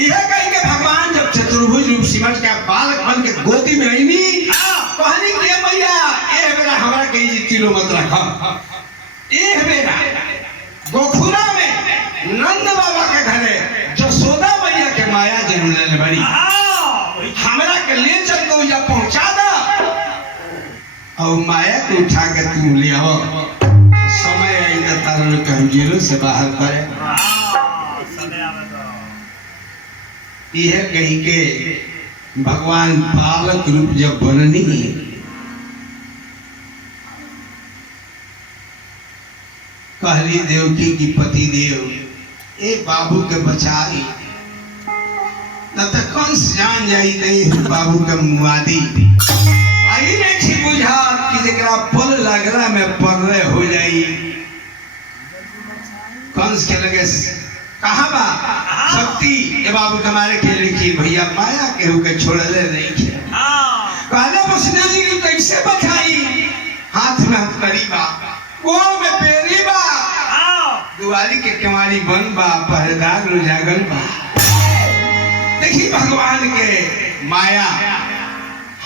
यह कहीं के भगवान जब चतुर्भुज रूप सिमट के बालक बन के गोदी में आईनी कहनी के मैया ए बेरा हमरा कहीं जीतिलो मत रखा ए बेरा गोखुरा में नंद बाबा के घरे जसोदा मैया के माया जरूर ले बड़ी हमरा के ले चल के उजा पहुंचा दा और माया को उठा के तुम ले आओ समय आई तो तारण कहीं जेल से बाहर करे यह कहीं के भगवान बालक रूप जब बननी कहली देवकी की पति देव ए बाबू के बचाई न तो कंस जान जाई नहीं बाबू के मुआदी आई नहीं बुझा कि जरा पल लगरा में पल हो जाई कंस के लगे कहाँ बा शक्ति ये बाबू कमारे के लिखी भैया माया केहू के छोड़ले नहीं थे कहले वसुदेव जी की कैसे बचाई हाथ में हथकड़ी बा वो में पेरी बा दुआरी के केवारी बन बा पहरेदार लो जागल बा देखी भगवान के माया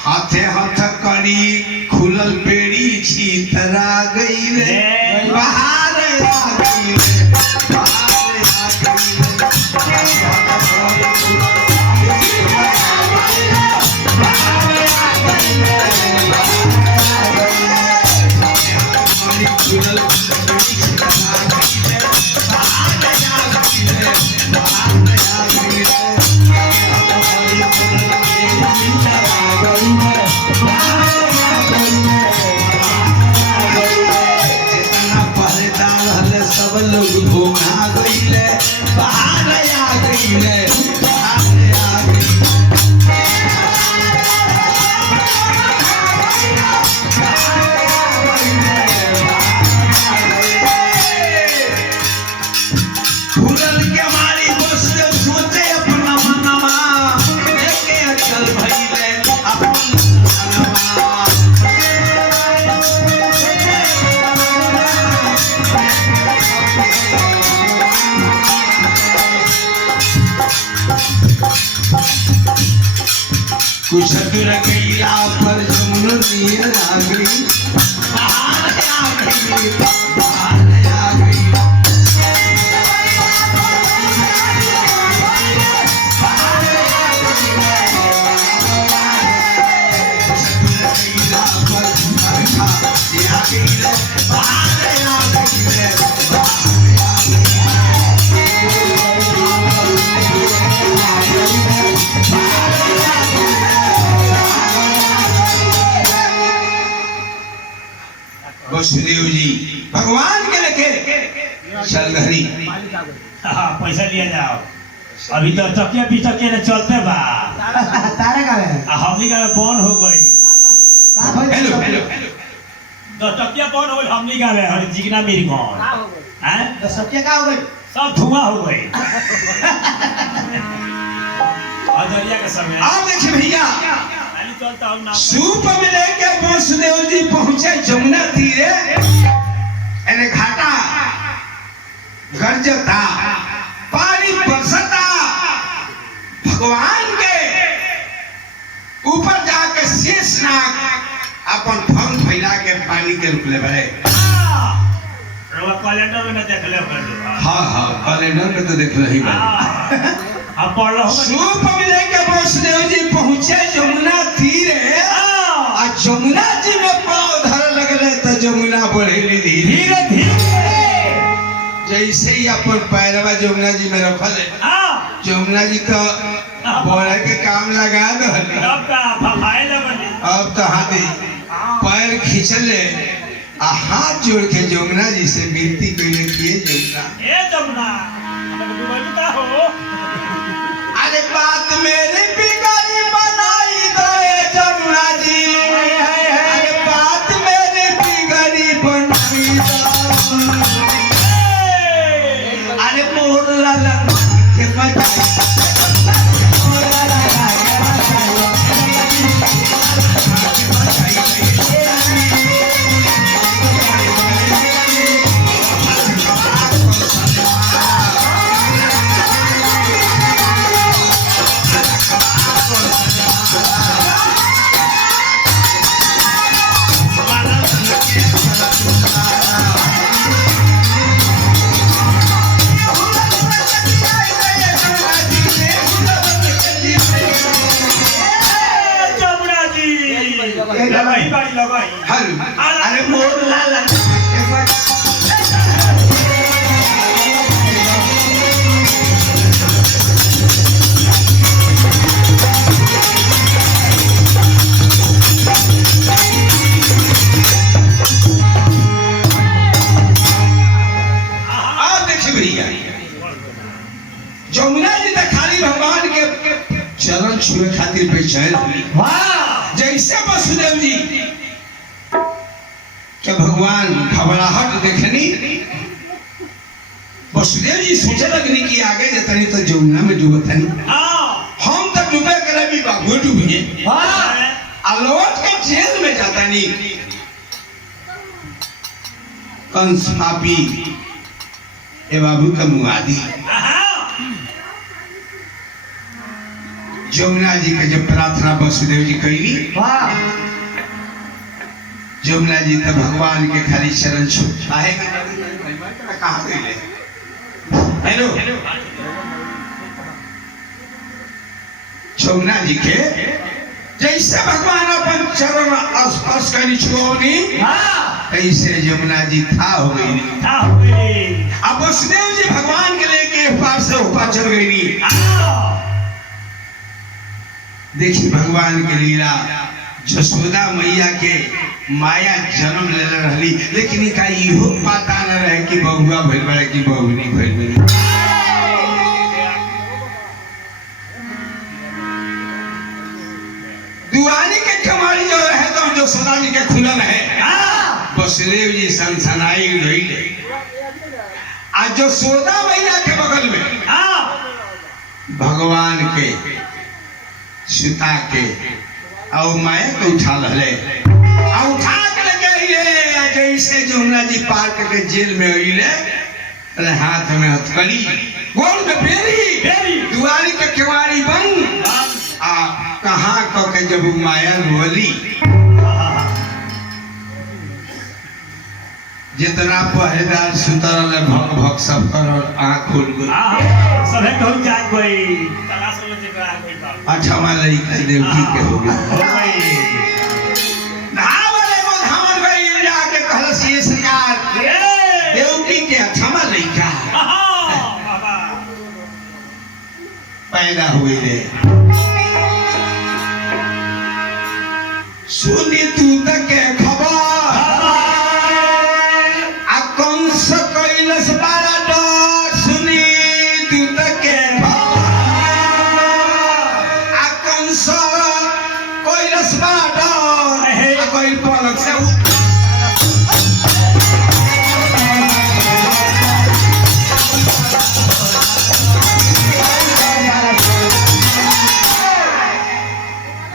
हाथे हथकड़ी खुलल पेड़ी छी तरा गई रे बाहर आ गई रे कुछ दूर गईला पर जमुना नियर आ गई बाहर आ गई बाहर आ गई वसुदेव जी भगवान के लेके चल घरी पैसा लिया जाओ अभी तो चकिया पिचकिया ने चलते बा तारे का है हमनी का बंद हो गई हेलो हेलो तो चकिया बंद हो हमनी का है हर जिगना मेरी कौन हैं तो सत्य का हो गई सब धुआं हो गई अजरिया के समय आप देखिए भैया चलता हूं ना सूप में लेके वसुदेव जी पहुंचे जमुना तीरे एने घाटा गरजता पानी बरसता भगवान के ऊपर जाके शेषनाग अपन फंग फैला के पानी के रुक ले बड़े कैलेंडर में न देख ले हाँ हाँ कैलेंडर में तो देख रही अब पढ़ रहा हूं सूप में लेके वसुदेव जी पहुंचे जमुना तीरे आ जमुना जी में पांव धर लगले तो जमुना बढ़ेली धीरे धीरे जैसे ही अपन पैरवा जमुना जी में रखल जमुना जी का बढ़े के काम लगा दो अब तो हाथी पैर खींचले आ हाथ जोड़ के जमुना जी से विनती कैले किए जमुना अरे बात मेरी बिगाड़ी बनाई दो जमुना जी अरे बात मेरी बिगाड़ी बनाई दो अरे मोर लाला के बचाई जी तो खाली भगवान के चरण छुए खातिर बेचैन हुई। वाह जैसे वसुदेव जी के भगवान घबराहट देखनी, वसुदेव जी सोचे लगनी कि आगे जतनी तो जमुना में डूबतनी, हम तो डूबे करे भी बाबू डूबिए, अलौट के जेल में जाता नहीं। कंस पापी ए बाबू का मुआदी जमुना जी के जब प्रार्थना वसुदेव जी कैली, वाह जमुना जी तो भगवान के खाली चरण छू आहे कहाँ गए? हेलो जमुना जी के जैसे भगवान अपन चरण स्पर्श करी छुओनी, ऐसे जमुना जी था हो गई। अब वसुदेव जी भगवान के लेके पार से ऊपर चढ़ गई। देखिए भगवान के लीला, जसोदा मैया के माया जन्म ले रही, लेकिन इनका इहो पता न रहे कि बहुआ भइल बड़े कि बहुनी भइल बड़ी। दुआरी के कमारी जो रहे तो जसोदा जी के खुलल है, वसुदेव जी सनसनाई रही। आज जसोदा मैया के बगल में भगवान के सीता के और माया को उठा ले, उठा के लगे जैसे जमुना जी पार करके जेल में अइले, हाथ में हथकड़ी, गोल में बेरी, दुआरी के केवाड़ी बंद। आ कहाँ के जब माया रोली, जितना पहरेदार सुतरल भग भग सब कर आँख खुल गई। अच्छा हमारा लड़का देवकी के हो गया, जाके कहलस ये सरकार देवकी के अच्छा लड़का पैदा हुए रे। सुनी तू तक के खबर कंस कैलस बारा डर, सुनी तू तक के कंस कैलस बारा डर, कोई पलक से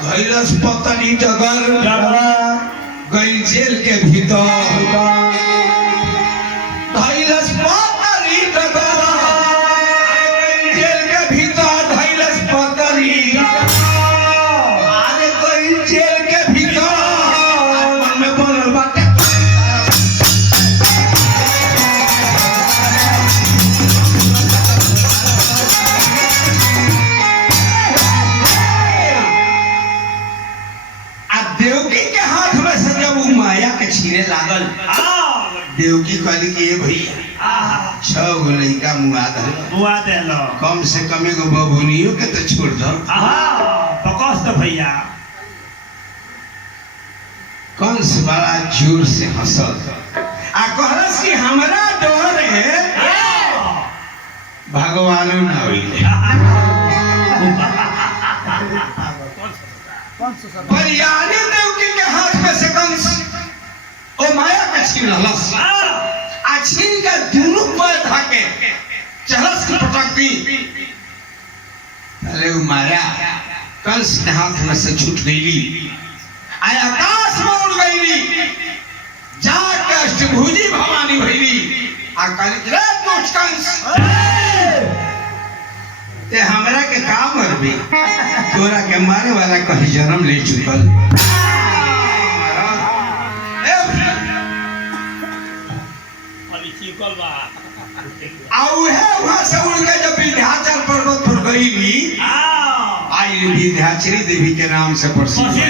कैलस पतनी जगर गई जेल के भीतर, कैलस पतनी जगर जेल के भीतर, कैलस पतनी आगे गई जेल के भीतर मन में बनल बाटे। देवकी के हाथ में से जब वो माया के छीने लागल, देवकी कहली कि ये भैया 6 गो लड़का मुआ दे, कम से कम एगो बबुनियो के तो छोड़ दो। भैया कंस बड़ा जोर से हंसल आ कहलस कि हमरा डर है भगवानो ना होइले। परियानी देवकी के हाथ में से कंस ओ माया के छीन लहलस, आ छीन के दोनों पैर धाके चहलस की पटक दी। अरे वो माया कंस के हाथ में से छूट गई, आया आकाश में उड़ गई, जाके अष्टभुजी भवानी भइली। आ कहली रे दुष्ट कंस ते हमरा के का मरबी, तोरा के मारे वाला कहीं जन्म ले चुकल। वहां से उड़ के जब विंध्याचल पर्वत पर गई, आई विंध्याचली देवी के नाम से प्रसिद्ध है।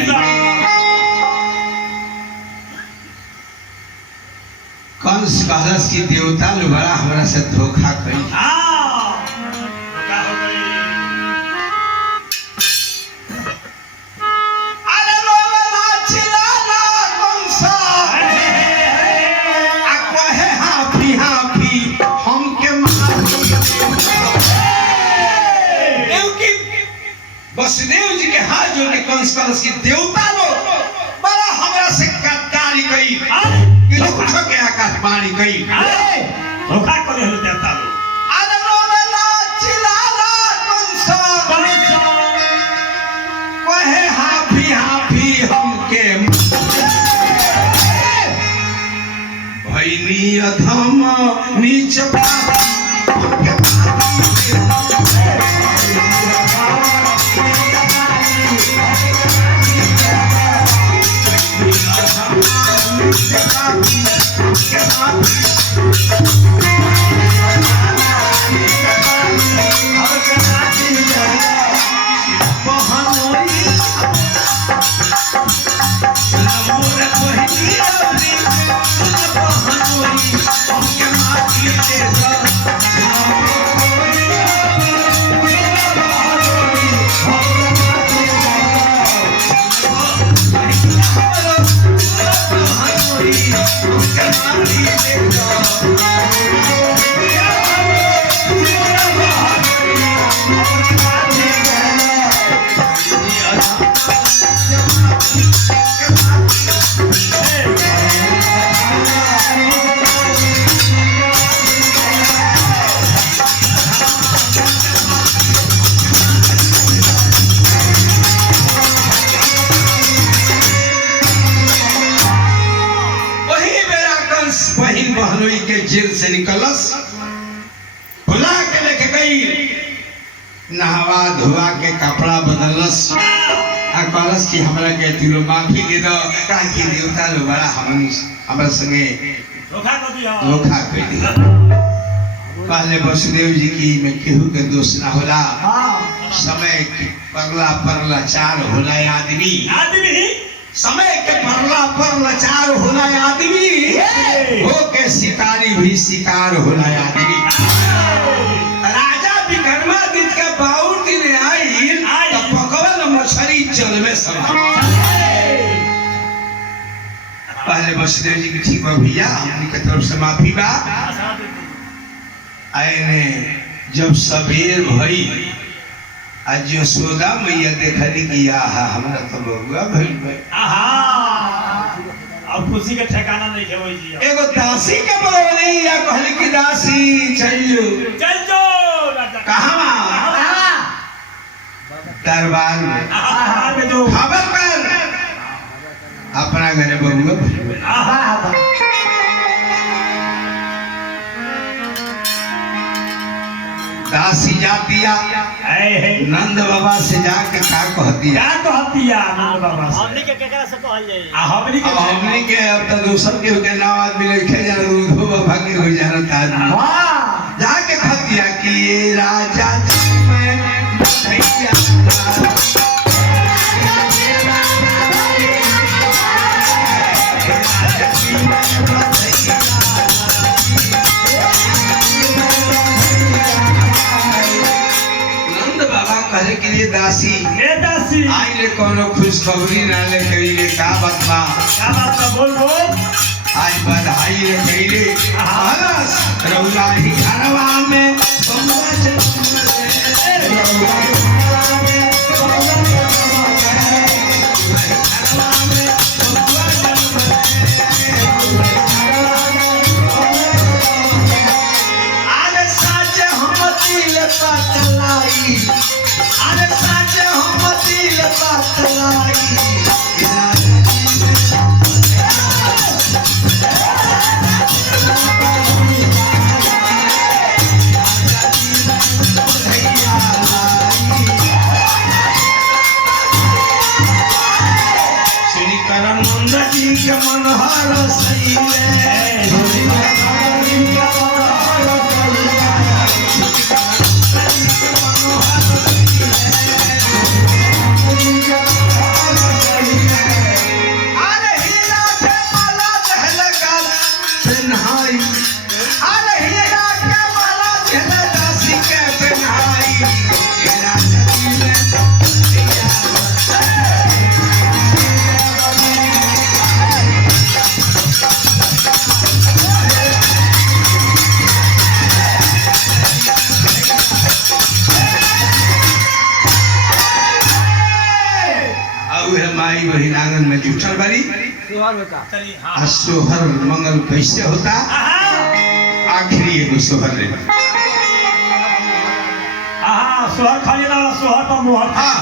कंस कहलस की देवता लोग बड़ा हमरा से धोखा कई, वसुदेव जी के हाथ जोड़ के कंस कलश की देवता लोग बड़ा हमरा से गद्दारी कई कि झूठो के आकाशवाणी कई धोखा करे हो देवता लोग आदरो बेला चिलाला कंस कहे हाफी हाफी हमके भैनी अधम नीच हमके बहनोई के जेल से निकलस भुला के लेके गई नहवा धोवा के कपड़ा बदलस आ कहलस कि हमरा के तिलो माफी दे दो काहे कि देवता लोग बड़ा हमरा संगे धोखा कर दिया पहले वसुदेव जी की में केहू के दोष ना होला समय के परला पर लाचार होला आदमी समय के परला पर लाचार होला आदमी हो के शिकारी भी शिकार होला आदमी राजा विक्रमादित्य के बाउर दिन आई तो पकवल मछली जल में समा पहले वसुदेव जी की ठीक बा भैया हमनी के तरफ से माफी बा आए जब सबेर भई आज यशोदा मैया देखली कि आहा हमरा तो बउआ भइल भाई अब खुशी के ठिकाना नहीं है वही जी एगो दासी के बोलनी या कहली कि दासी चल जो कहां दरबार में जो खबर कर अपना घरे बउआ भइल दासी जातिया नंद बाबा से जाके का कहतिया नंद बाबा से हमनी के केकरा से कहल जाई हमनी के अब तो दूसर के नाम आदमी लिखे जा उधो बाबा के हो जाना आदमी जाके कहतिया कि ये राजा जी मैं भैया के लिए दासी आई ले कोनो खुशखबरी ना ले कइले का बात बा बोल आज बधाई ले कइले बस रउला ही घरवा में बउआ आज साज हम दिल पतलाई अरे साचे हम दिल पतलाई माई बहिन आंगन में जुटल बड़ी चलिए हाँ आ सोहर मंगल कैसे होता आखिरी एगो सोहर रे हाँ सोहर खाली ना सोहर पर मोहर हाँ